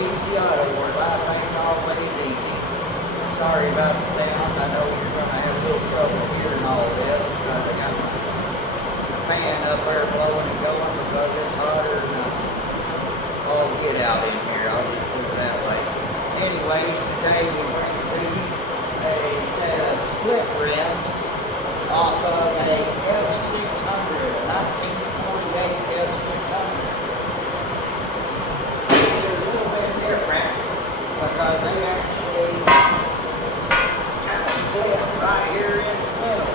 Easy Auto, where life ain't always easy. Sorry about the sound. I know you're going to have a little trouble hearing all this because I got my fan up there blowing and going because it's hotter than all get out in here. I'll just put it that way. Anyways, today we bring you a set of split rims off of a f600, a 1948 f600. These are a little bit different because they actually kind of split right here in the middle.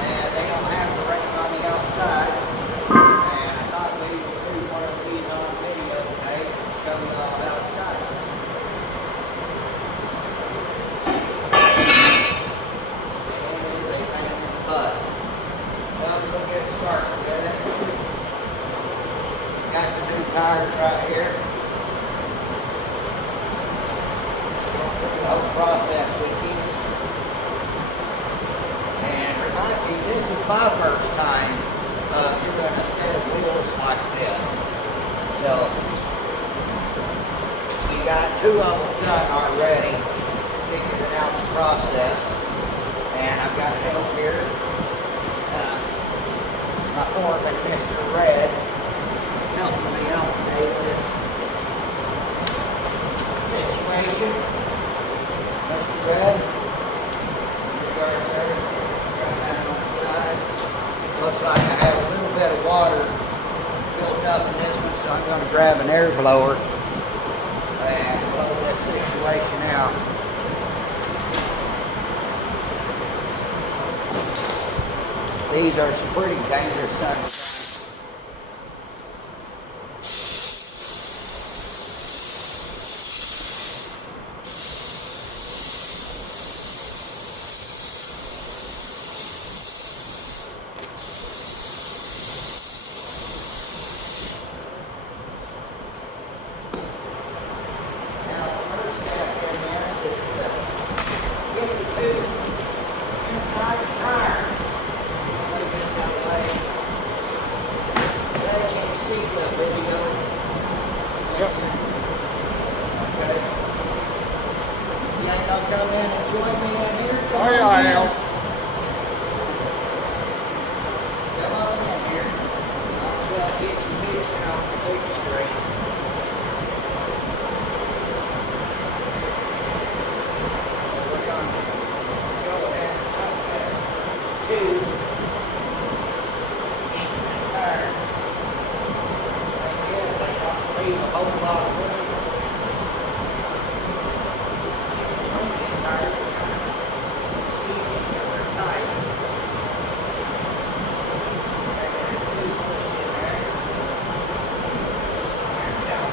And they don't have the ring on the outside. And I thought we would do one of these on video today to show you all how it's done. Got the new tires right here. The whole process with you. And remind me, this is my first time you're going to set wheels like this. So we got two of them done already, figuring out the process. And I've got help here. My foreman, Mr. Red, helping me navigate this situation. Mr. Red, regards there, got that on the side. Looks like I have a little bit of water built up in this one, so I'm going to grab an air blower and blow this situation out. These are some pretty dangerous sunshine. Now, the first step in this is to get the tube inside the tire. Can you see the video? Yep. Okay. You ain't gonna come in and join me in here? Oh yeah, I am. Come on in here. I'll just well get some picture on the big screen. So we're gonna go ahead and put this tube in the tire. Leave a whole lot of room. These tires are kind of skinny, so they're tight. And there's two pushed in there. And down.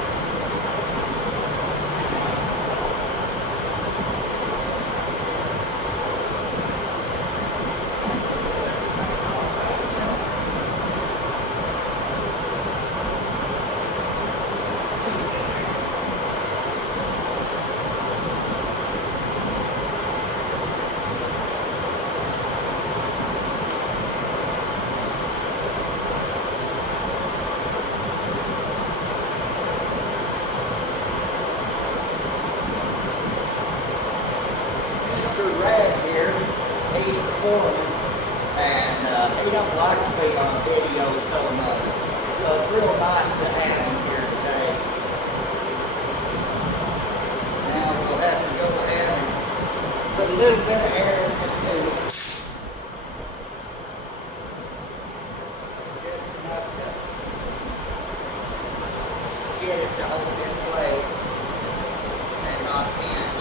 Mr. Red here, he's the foreman, and he don't like to be on video so much. So it's real nice to have him here today. Now we'll have to go ahead and put a little bit of air in this tube. Just enough to get it to hold in place and not pinch.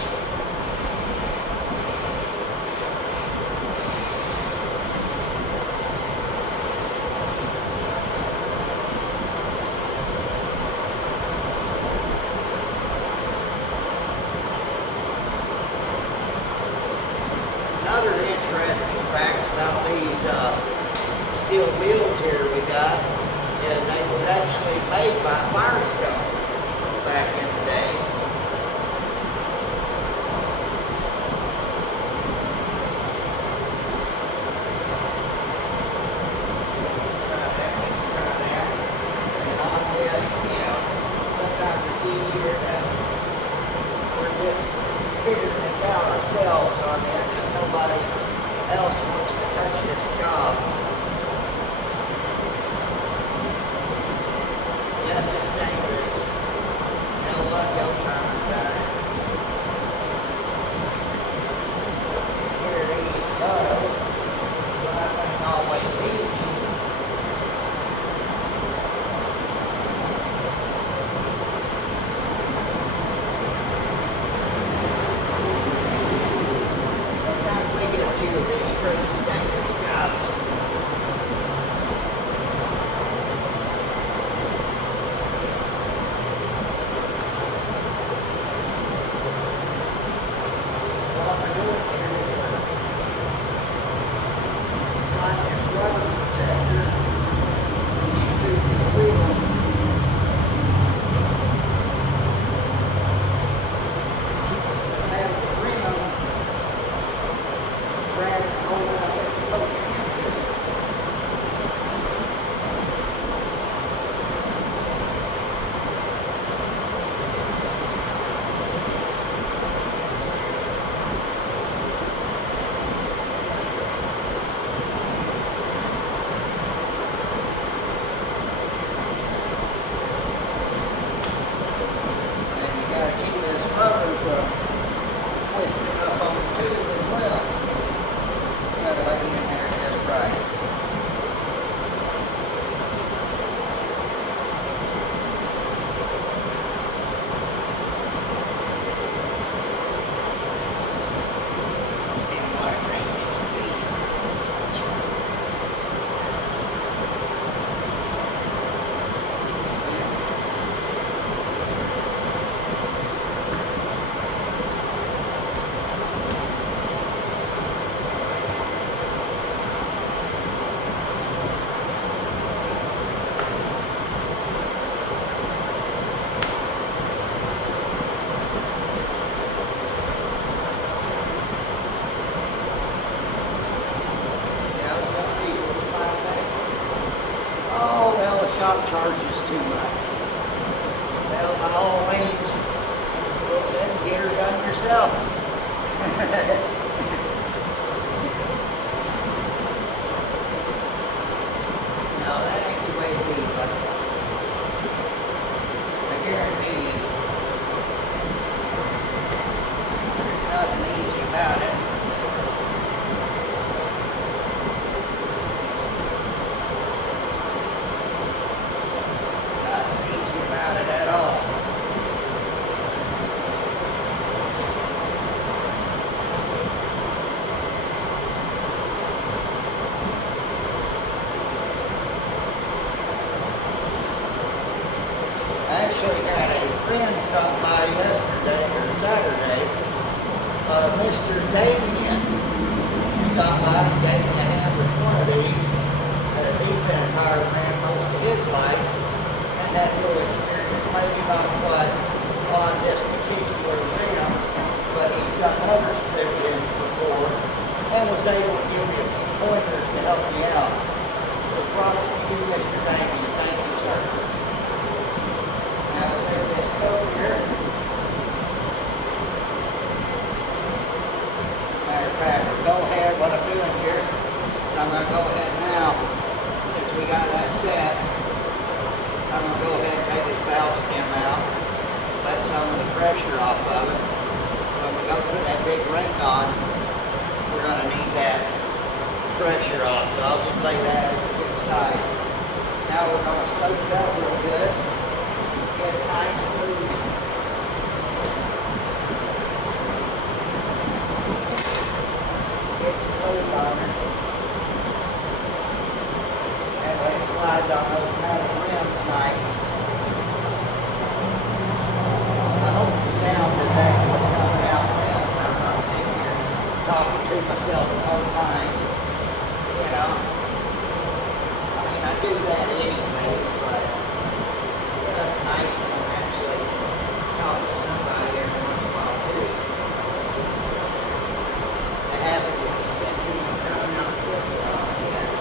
Another interesting fact about these steel wheels here we got is they were actually made by Firestone back in the day. Try that. And on this, sometimes it's easy shop charges too much. Well, by all means, go ahead and get her done yourself. No, that ain't the way to be, but I guarantee you, there's nothing easy about it. Nothing easy about it at all. I actually had a friend stop by yesterday or Saturday. Mr. Damien stopped by and gave me a hand with one of these. He's been a tire man most of his life and had a little experience, maybe not quite on this particular rim, but he's done other strip rims before and was able to give me a few pointers to help me out. So props to you, Mr. Damien. Thank you, sir. Now we'll take this over here. Matter of fact, go ahead, what I'm doing here, I'm going to go ahead now, since we got that set, I'm going to go ahead and take this valve stem out, let some of the pressure off of it. When we go put that big ring on, we're going to need that pressure off, so I'll just lay that to the side. Now we're going to soak it up real good. Get it nice and loose. Get some load on it. And let it slide on those metal rims nice. I hope the sound is actually coming out best and I'm not sitting here talking to myself the whole time. You know? I mean, I do that anyways, but that's nice when I'm actually talking to somebody every once in a while too. The habit of just spend too much time out filter on, yes.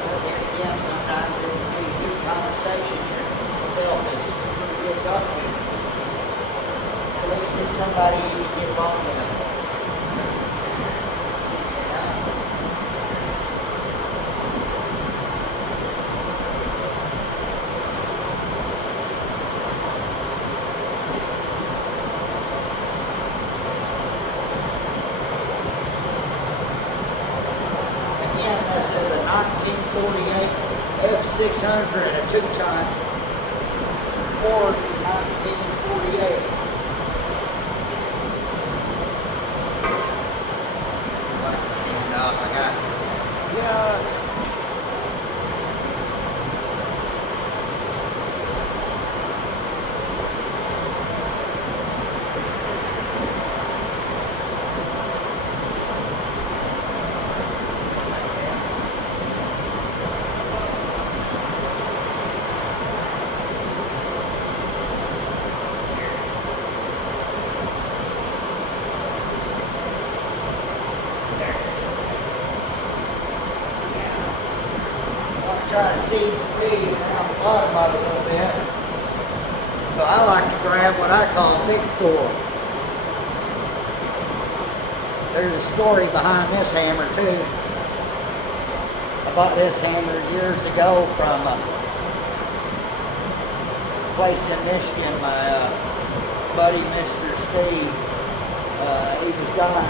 But there again, sometimes there can be good conversation here. Myself is pretty good talking. At least it's somebody you get along with. This is a 1948 f600 and a 2-ton Ford 1948. Hand off, I got yeah. Try to see the feed around the bottom of it a little bit. So I like to grab what I call big Thor. There's a story behind this hammer too. I bought this hammer years ago from a place in Michigan. My buddy, Mr. Steve, he was gone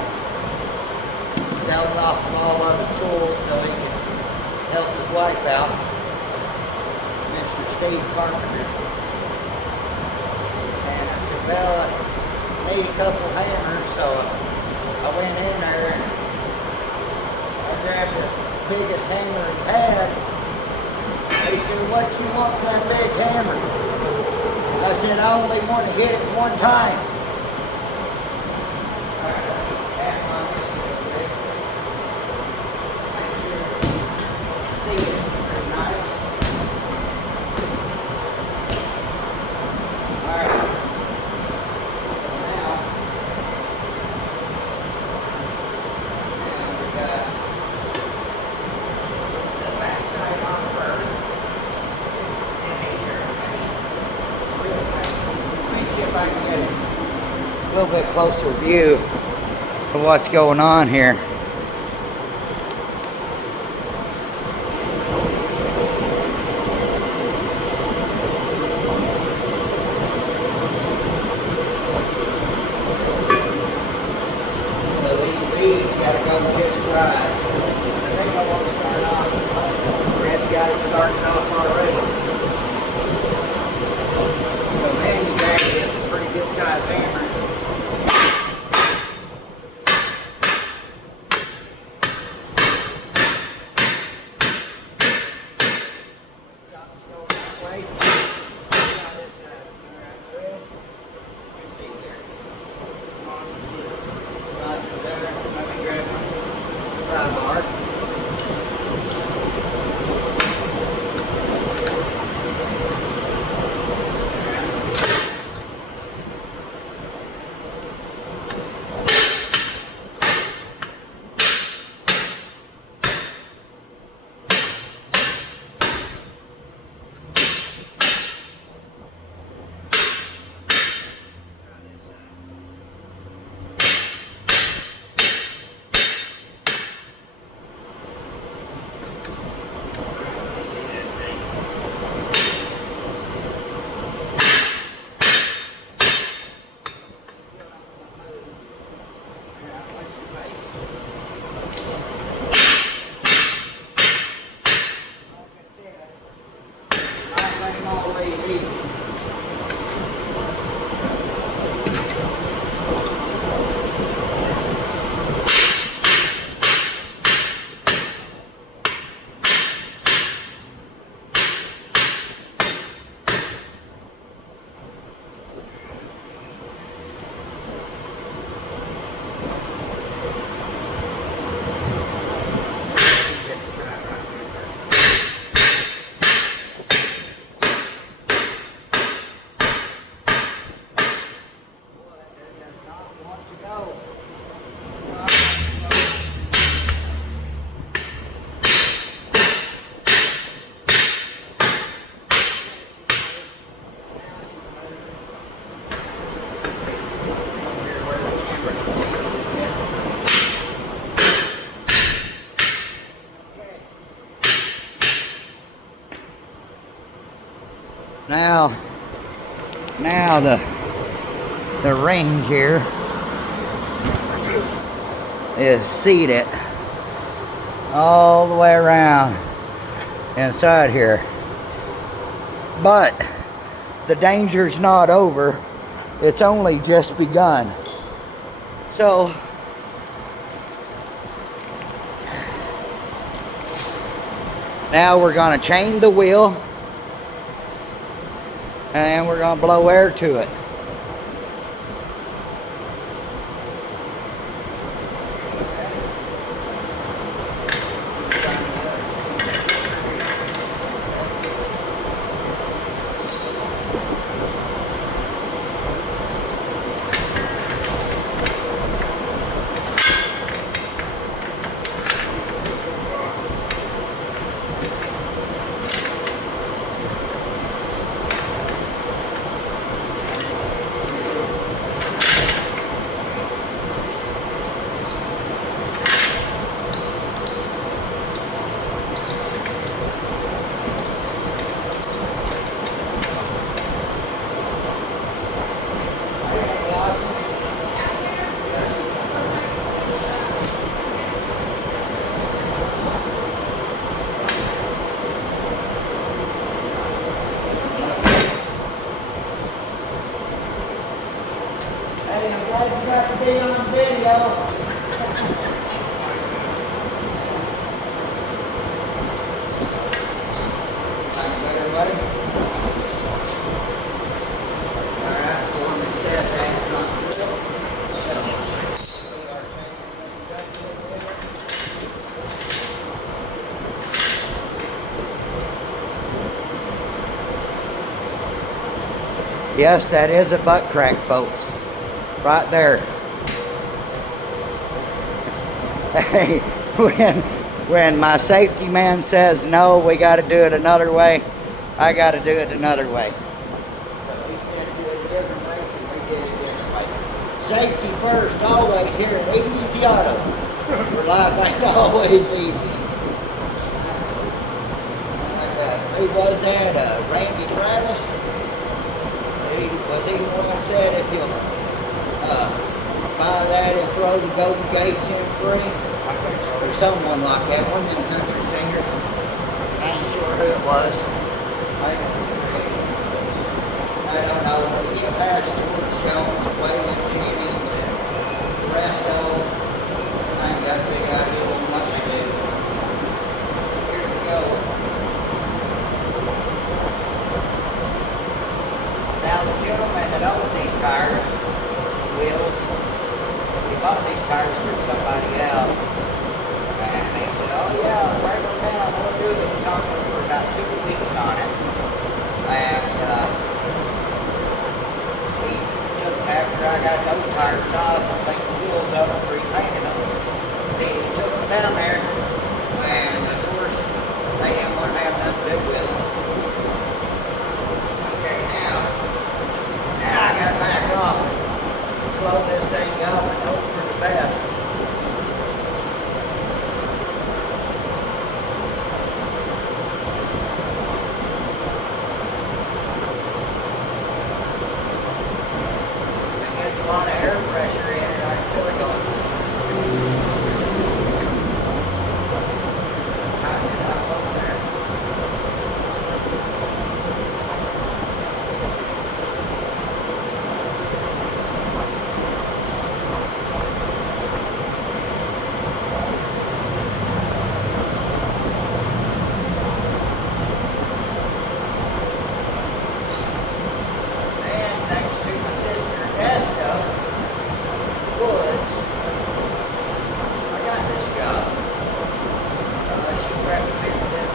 selling off all of his tools so he could help his wife out, Mr. Steve Carpenter. And I said, well, I need a couple hammers, so I went in there and I grabbed the biggest hammer he had. He said, what you want with that big hammer? I said, I only want to hit it one time. Side little bit closer view of what's going on here. So these beads got to go just right. I think I want to start off. Red's got it started off already. So then you got to get a pretty good size hammer. Now the ring here is seated all the way around inside here. But the danger's not over. It's only just begun. So now we're gonna chain the wheel and we're gonna blow air to it. Yes, that is a butt crack, folks. Right there. Hey, when my safety man says no, we got to do it another way, I got to do it another way. So he said do it a different way, so we did it a different way. Safety first, always here at Easy Auto. Where life ain't always easy. Who was that? Randy Travis? He the one that said if you buy that and throw the Golden Gates in free? I think so. Or someone like that, one of them country singers. I ain't sure who it was. I don't know. When you get past George Jones, William Jennings, and the rest of them, I ain't got a big idea on what they do. Here we go. Now the gentleman that owns these tires, wheels, he bought these tires for somebody else. And he said, oh yeah, break them down, we'll do it. We talked to him for about 2 weeks on it. And he took, after I got those tires off, I think the wheels up and repainted them. He took them down there, and of course, they didn't want to have nothing to do with them. Okay, now I got to back off, close this thing up, and hope for the best. A lot of air pressure in it, I feel like tighten it up over there. And thanks to my sister Esther Woods, I got this job. She recommended this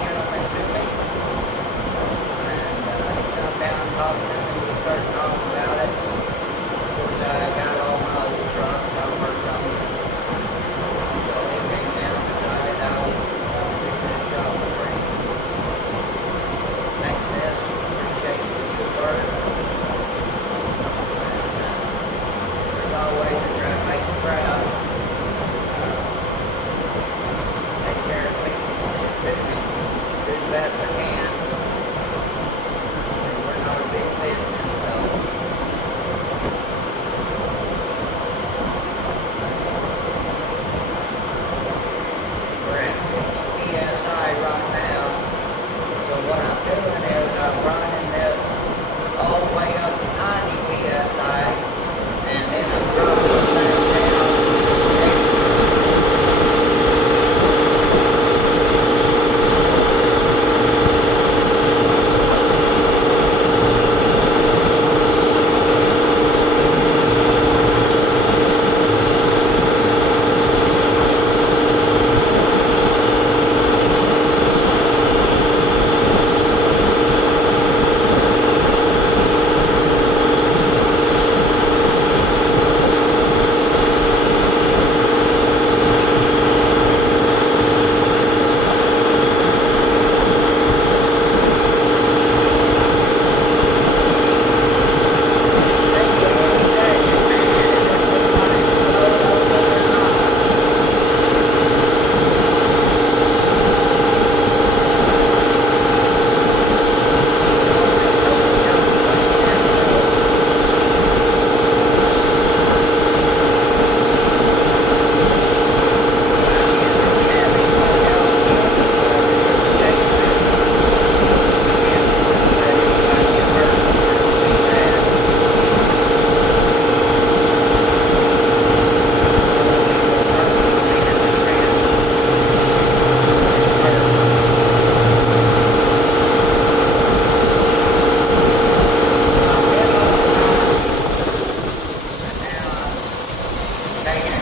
gentleman to me. And he come down and talked to me. We started talking about it. Of course, I got all my old trucks I worked on. So he came down and decided I'll do this job for him. Thanks, Esther. Appreciate your work. Always to try to make you proud. Take care of me, do the best I can. And we're not a big business, so we're at 50 PSI right now. So what I'm doing is I'm running this all the way up to 90 PSI. And then I'm dropping it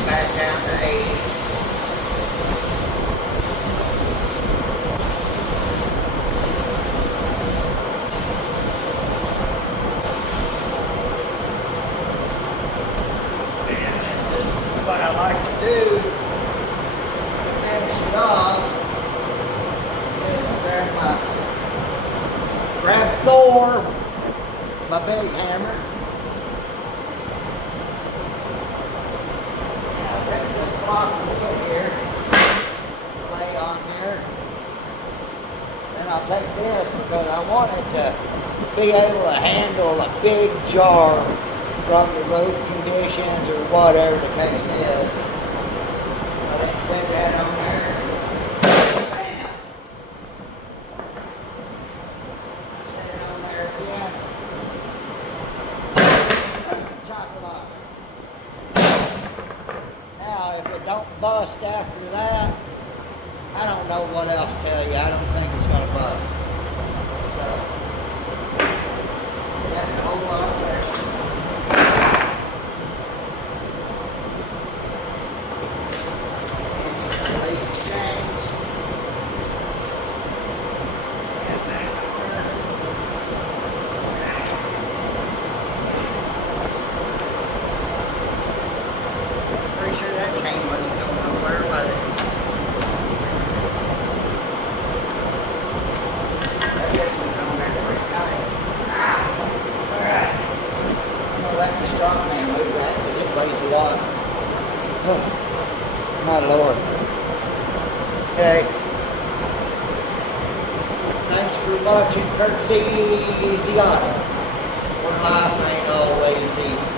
back down to 80. What I like to do to finish it off is grab Thor, my big hammer, I'll take this because I want it to be able to handle a big jar from the road conditions or whatever the case is. I didn't set that on there. Bam. Set it on there again. Chocolate. Now, if it don't bust after that, I don't know what else to tell you. I don't think it's going to bust. So, that's a whole lot there. Release the chains. Pretty sure that chain wasn't going nowhere, was it? Strong man move that because it weighs a lot. Oh, my Lord. Okay. Thanks for watching Courtesy Easy Auto. Where life ain't always easy.